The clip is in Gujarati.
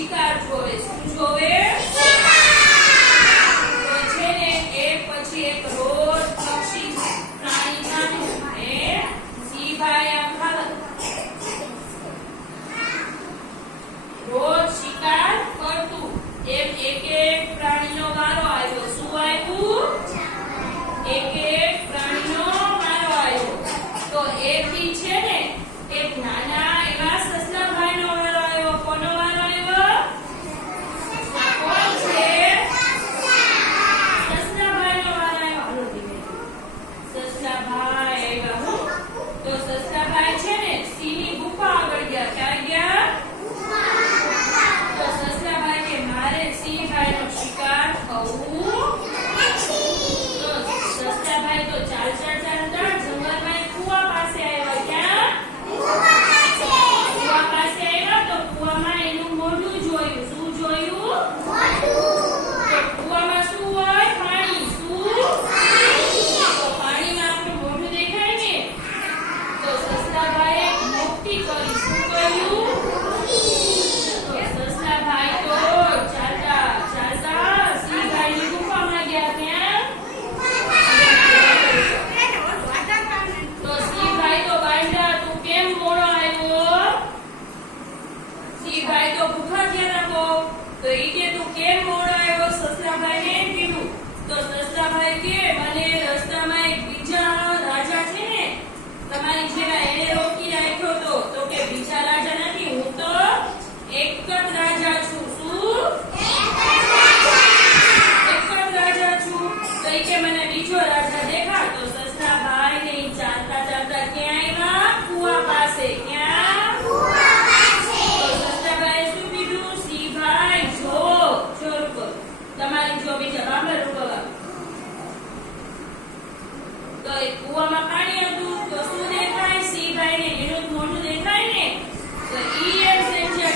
શિકાર જોવે. શું જોવે? તો છે ને એક પછી એક 夹一下。તો એ કે, તું કેમ મોડો બોલાયો સસરાભાઈને એમ કીધું, તો સસરાભાઈ કે, મને રસ્તામાં એક બીજા રાજા છે ને, તમારી જેવા કુવામાં પાણી હતું, તો શું દેખાય? સિંહભાઈ ને એનું મોઢું દેખાય ને? તો ઈ એક્ઝેક્ટ છે